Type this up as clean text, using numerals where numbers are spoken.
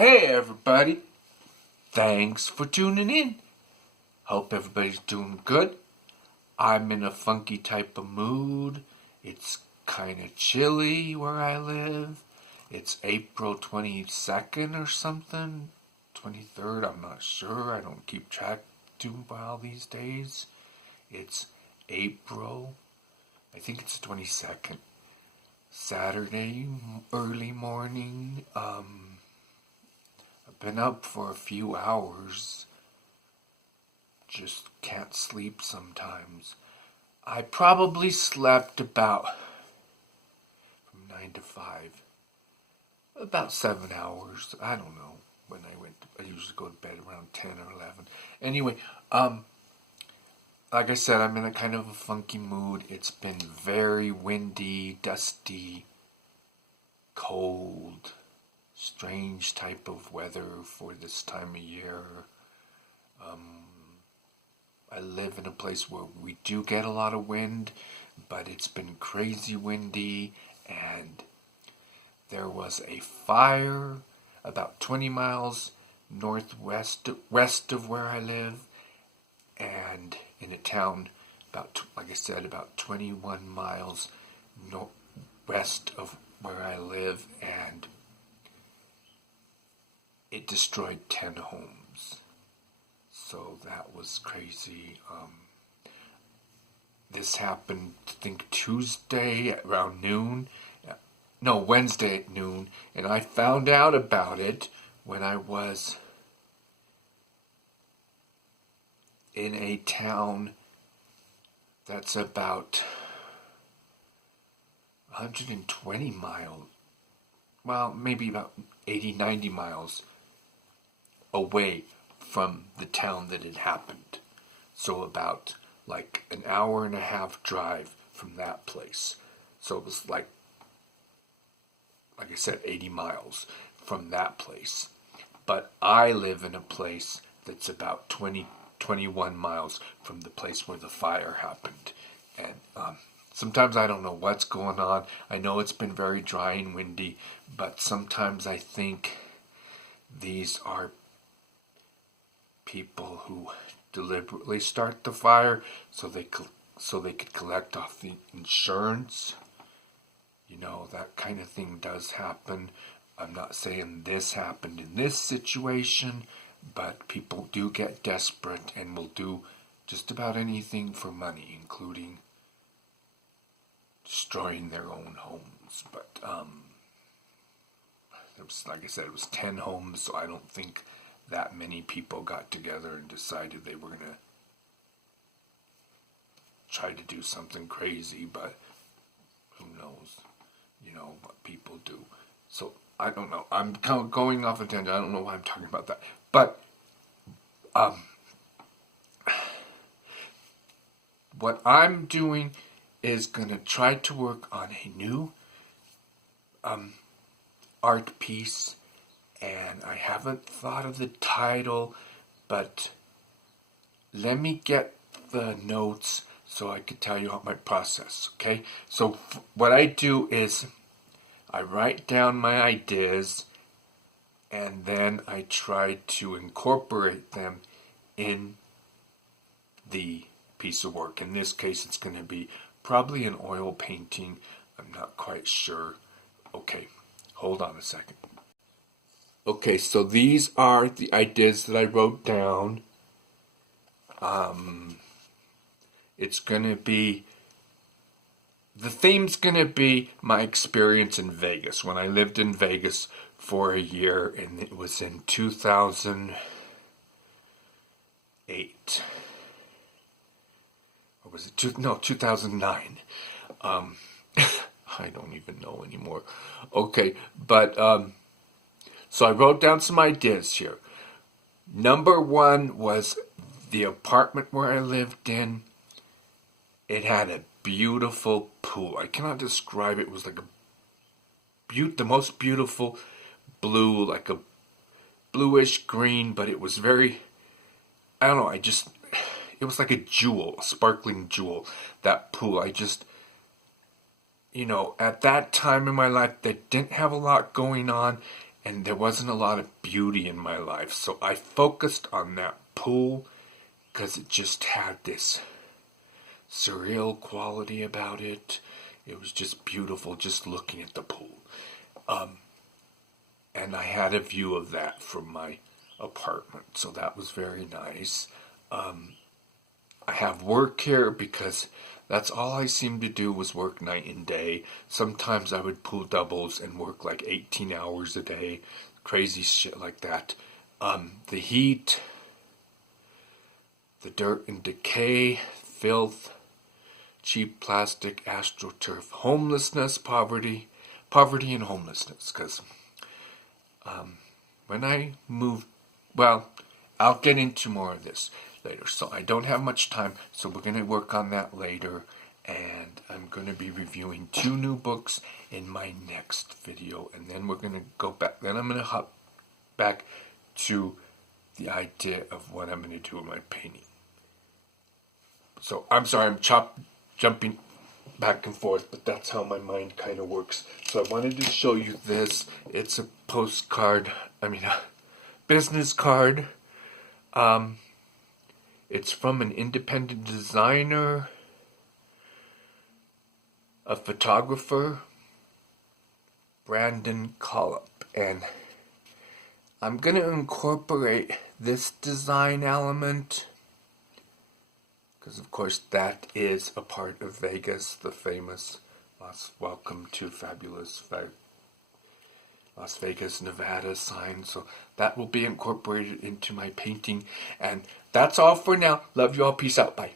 Hey everybody, thanks for tuning in. Hope everybody's doing good. I'm in a funky type of mood. It's kind of chilly where I live. It's April 22nd or something. 23rd, I'm not sure. I don't keep track too well these days. It's April, I think it's the 22nd. Saturday, early morning. I've been up for a few hours. Just can't sleep sometimes. I probably slept about from 9 to 5. About 7 hours. I don't know when I usually go to bed around 10 or 11. Anyway, like I said, I'm in a kind of a funky mood. It's been very windy, dusty, cold, strange type of weather for this time of year. I live in a place where we do get a lot of wind, but it's been crazy windy, and there was a fire about 20 miles west of where I live, and in a town about, like I said, about 21 miles west of where I live, and it destroyed 10 homes. So that was crazy. This happened, I think, Tuesday at around noon. No, Wednesday at noon. And I found out about it when I was in a town that's about 120 miles. Well, maybe about 80, 90 miles away from the town that it happened. So about like an hour and a half drive from that place. So it was like I said, 80 miles from that place. But I live in a place that's about 21 miles from the place where the fire happened. And sometimes I don't know what's going on. I know it's been very dry and windy, but sometimes I think these are people who deliberately start the fire so they could collect off the insurance. You know, that kind of thing does happen. I'm not saying this happened in this situation, but people do get desperate and will do just about anything for money, including destroying their own homes. But it was, like I said, it was 10 homes, so I don't think that many people got together and decided they were going to try to do something crazy, but who knows, you know, what people do. So, I don't know. I'm kind of going off a tangent. I don't know why I'm talking about that. But, what I'm doing is going to try to work on a new art piece, and I haven't thought of the title, but let me get the notes so I could tell you about my process, okay? So what I do is I write down my ideas, and then I try to incorporate them in the piece of work. In this case, it's going to be probably an oil painting. I'm not quite sure. Okay, hold on a second. Okay, so these are the ideas that I wrote down. It's going to be, the theme's going to be my experience in Vegas. When I lived in Vegas for a year, and it was in 2008. Or was it 2009? I don't even know anymore. Okay, but, so I wrote down some ideas here. Number one was the apartment where I lived in. It had a beautiful pool. I cannot describe it. It was like the most beautiful blue, like a bluish green, but it was very, I don't know, it was like a jewel, a sparkling jewel, that pool. You know, at that time in my life, that didn't have a lot going on, and there wasn't a lot of beauty in my life. So I focused on that pool because it just had this surreal quality about it. It was just beautiful just looking at the pool. And I had a view of that from my apartment, so that was very nice. I have work here because that's all I seemed to do was work night and day. Sometimes I would pull doubles and work like 18 hours a day. Crazy shit like that. The heat, the dirt and decay, filth, cheap plastic, astroturf, homelessness, poverty and homelessness. Because when I moved, well, I'll get into more of this later. So I don't have much time, so we're going to work on that later. And I'm going to be reviewing 2 new books in my next video. And then we're going to go back. Then I'm going to hop back to the idea of what I'm going to do with my painting. So I'm sorry, I'm jumping back and forth, but that's how my mind kind of works. So I wanted to show you this. It's a postcard, a business card. It's from an independent designer, a photographer, Brandon Collop, and I'm going to incorporate this design element because of course that is a part of Vegas, the famous Welcome to Fabulous Las Vegas, Nevada sign. So that will be incorporated into my painting. And that's all for now. Love you all. Peace out. Bye.